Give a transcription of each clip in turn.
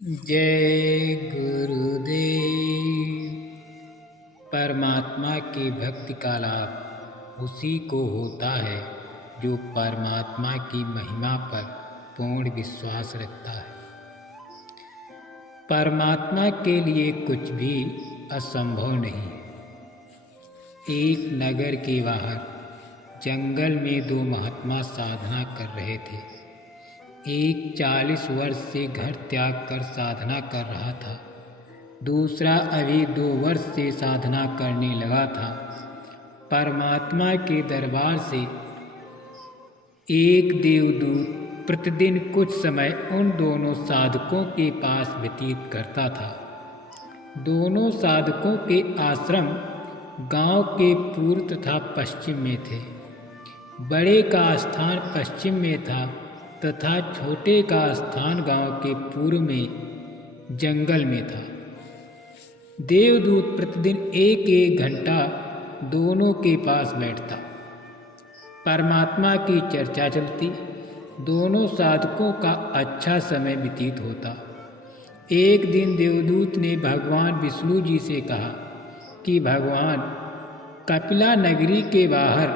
जय गुरुदेव। परमात्मा की भक्ति का लाभ उसी को होता है जो परमात्मा की महिमा पर पूर्ण विश्वास रखता है। परमात्मा के लिए कुछ भी असंभव नहीं है। एक नगर के बाहर जंगल में दो महात्मा साधना कर रहे थे। एक 40 वर्ष से घर त्याग कर साधना कर रहा था, दूसरा अभी 2 वर्ष से साधना करने लगा था। परमात्मा के दरबार से एक देवदूत प्रतिदिन कुछ समय उन दोनों साधकों के पास व्यतीत करता था। दोनों साधकों के आश्रम गांव के पूर्व तथा पश्चिम में थे। बड़े का स्थान पश्चिम में था तथा छोटे का स्थान गांव के पूर्व में जंगल में था। देवदूत प्रतिदिन 1-1 घंटा दोनों के पास बैठता। परमात्मा की चर्चा चलती। दोनों साधकों का अच्छा समय व्यतीत होता। एक दिन देवदूत ने भगवान विष्णु जी से कहा कि भगवान, कपिला नगरी के बाहर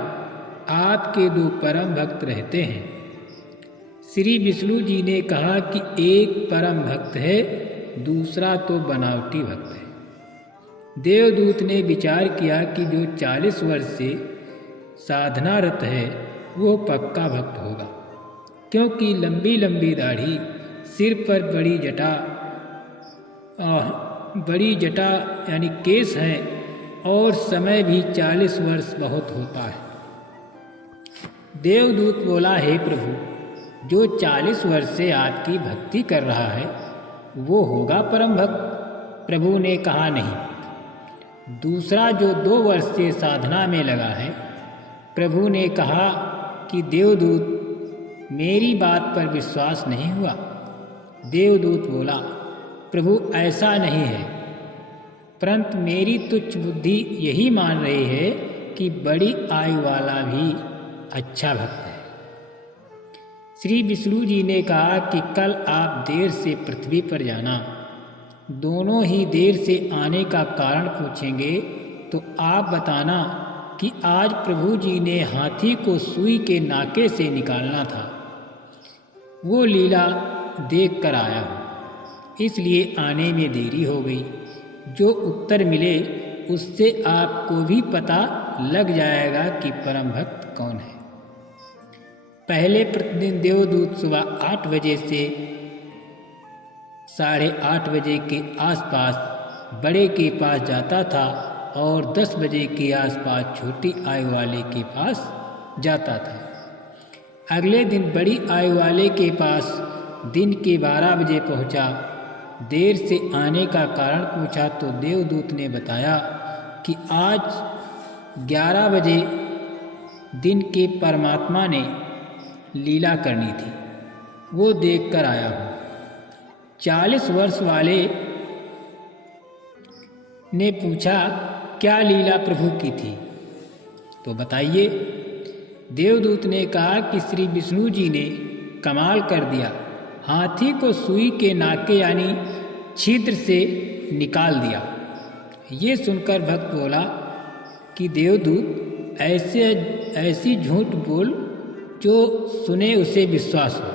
आपके 2 परम भक्त रहते हैं। श्री विष्णु जी ने कहा कि एक परम भक्त है, दूसरा तो बनावटी भक्त है। देवदूत ने विचार किया कि जो 40 वर्ष से साधनारत है वो पक्का भक्त होगा, क्योंकि लंबी लंबी दाढ़ी, सिर पर बड़ी जटा यानी केस है और समय भी 40 वर्ष बहुत होता है। देवदूत बोला, हे प्रभु, जो 40 वर्ष से आपकी भक्ति कर रहा है वो होगा परम भक्त। प्रभु ने कहा, नहीं। दूसरा जो 2 वर्ष से साधना में लगा है। प्रभु ने कहा कि देवदूत, मेरी बात पर विश्वास नहीं हुआ। देवदूत बोला, प्रभु ऐसा नहीं है, परंतु मेरी तुच्छ बुद्धि यही मान रही है कि बड़ी आयु वाला भी अच्छा भक्त है। श्री विष्णु जी ने कहा कि कल आप देर से पृथ्वी पर जाना। दोनों ही देर से आने का कारण पूछेंगे तो आप बताना कि आज प्रभु जी ने हाथी को सुई के नाके से निकालना था, वो लीला देख कर आया हूँ, इसलिए आने में देरी हो गई। जो उत्तर मिले उससे आपको भी पता लग जाएगा कि परम भक्त कौन है। पहले प्रतिदिन देवदूत सुबह 8 बजे से 8:30 बजे के आसपास बड़े के पास जाता था और 10 बजे के आसपास छोटी आयु वाले के पास जाता था। अगले दिन बड़ी आयु वाले के पास दिन के 12 बजे पहुंचा। देर से आने का कारण पूछा तो देवदूत ने बताया कि आज 11 बजे दिन के परमात्मा ने लीला करनी थी, वो देख कर आया हूँ। 40 वर्ष वाले ने पूछा, क्या लीला प्रभु की थी, तो बताइए। देवदूत ने कहा कि श्री विष्णु जी ने कमाल कर दिया, हाथी को सुई के नाके यानी छिद्र से निकाल दिया। ये सुनकर भक्त बोला कि देवदूत, ऐसी झूठ बोल जो सुने उसे विश्वास हो।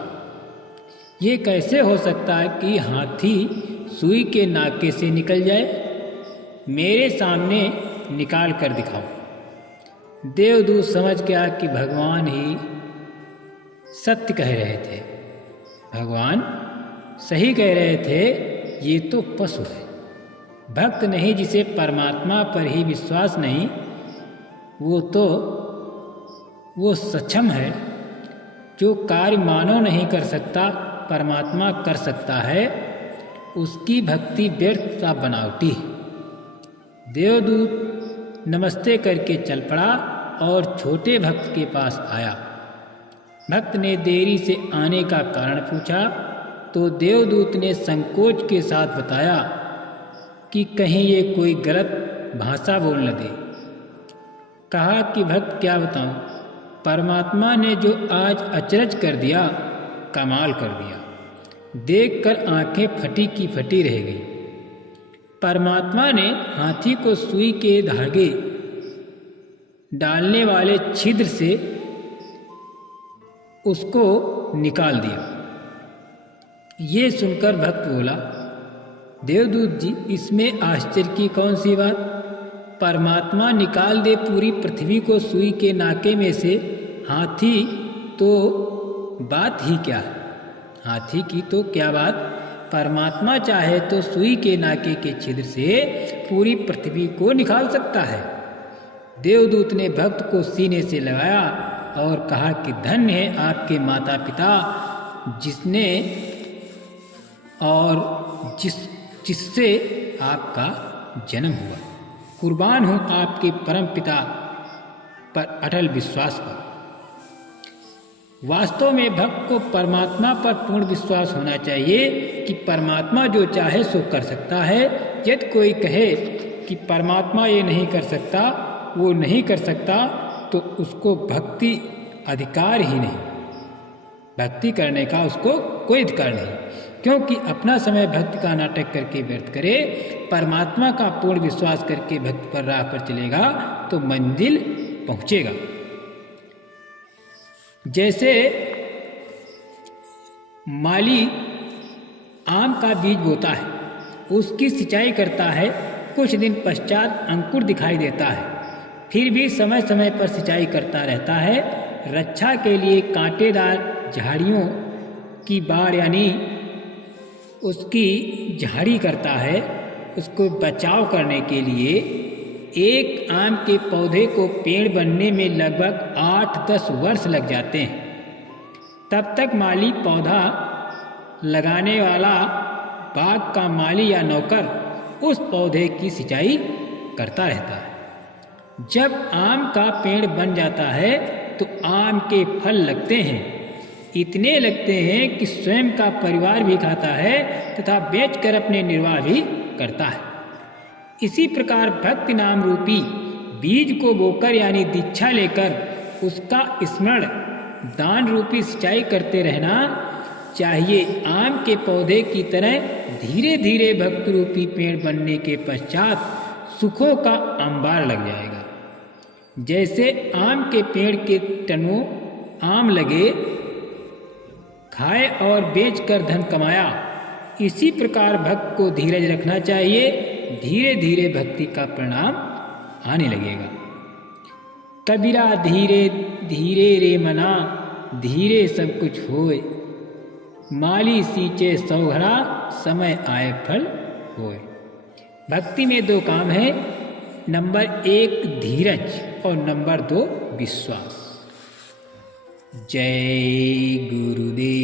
ये कैसे हो सकता है कि हाथी सुई के नाके से निकल जाए? मेरे सामने निकाल कर दिखाओ। देवदूत समझ गया कि भगवान ही सत्य कह रहे थे। भगवान सही कह रहे थे, ये तो पशु है, भक्त नहीं। जिसे परमात्मा पर ही विश्वास नहीं, वो सक्षम है। जो कार्य मानव नहीं कर सकता, परमात्मा कर सकता है, उसकी भक्ति व्यर्थ सा बनावटी है। देवदूत नमस्ते करके चल पड़ा और छोटे भक्त के पास आया। भक्त ने देरी से आने का कारण पूछा तो देवदूत ने संकोच के साथ बताया कि कहीं ये कोई गलत भाषा बोल न दे। कहा कि भक्त, क्या बताऊं, परमात्मा ने जो आज अचरज कर दिया, कमाल कर दिया। देखकर आंखें फटी की फटी रह गई। परमात्मा ने हाथी को सुई के धागे डालने वाले छिद्र से उसको निकाल दिया। ये सुनकर भक्त बोला, देवदूत जी, इसमें आश्चर्य की कौन सी बात? परमात्मा निकाल दे पूरी पृथ्वी को सुई के नाके में से, हाथी तो बात ही क्या? हाथी की तो क्या बात? परमात्मा चाहे तो सुई के नाके के छिद्र से पूरी पृथ्वी को निकाल सकता है। देवदूत ने भक्त को सीने से लगाया और कहा कि धन्य है आपके माता पिता जिसने और जिससे आपका जन्म हुआ। कुर्बान हूँ आपके परम पिता पर अटल विश्वास पर। वास्तव में भक्त को परमात्मा पर पूर्ण विश्वास होना चाहिए कि परमात्मा जो चाहे सो कर सकता है। यदि कोई कहे कि परमात्मा ये नहीं कर सकता, वो नहीं कर सकता, तो उसको भक्ति अधिकार ही नहीं, भक्ति करने का उसको कोई अधिकार नहीं, क्योंकि अपना समय भक्ति का नाटक करके व्यर्थ करे। परमात्मा का पूर्ण विश्वास करके भक्ति पर राह पर चलेगा तो मंजिल पहुंचेगा। जैसे माली आम का बीज बोता है, उसकी सिंचाई करता है, कुछ दिन पश्चात अंकुर दिखाई देता है, फिर भी समय समय पर सिंचाई करता रहता है। रक्षा के लिए कांटेदार झाड़ियों की बाड़ यानी उसकी झाड़ी करता है। उसको बचाव करने के लिए एक आम के पौधे को पेड़ बनने में लगभग 8-10 वर्ष लग जाते हैं। तब तक माली पौधा लगाने वाला बाग का माली या नौकर उस पौधे की सिंचाई करता रहता है। जब आम का पेड़ बन जाता है तो आम के फल लगते हैं, इतने लगते हैं कि स्वयं का परिवार भी खाता है तथा बेचकर अपने निर्वाह भी करता है। इसी प्रकार भक्ति नाम रूपी बीज को बोकर यानी दीक्षा लेकर उसका स्मरण दान रूपी सिंचाई करते रहना चाहिए। आम के पौधे की तरह धीरे धीरे भक्ति रूपी पेड़ बनने के पश्चात सुखों का अंबार लग जाएगा। जैसे आम के पेड़ के टनों आम लगे, खाए और बेचकर धन कमाया, इसी प्रकार भक्त को धीरज रखना चाहिए। धीरे धीरे भक्ति का परिणाम आने लगेगा। कबीरा धीरे धीरे रे मना, धीरे सब कुछ होए, माली सींचे सौ घड़ा, समय आए फल होए। भक्ति में 2 काम है, नंबर 1 धीरज और नंबर 2 विश्वास। जय गुरुदेव।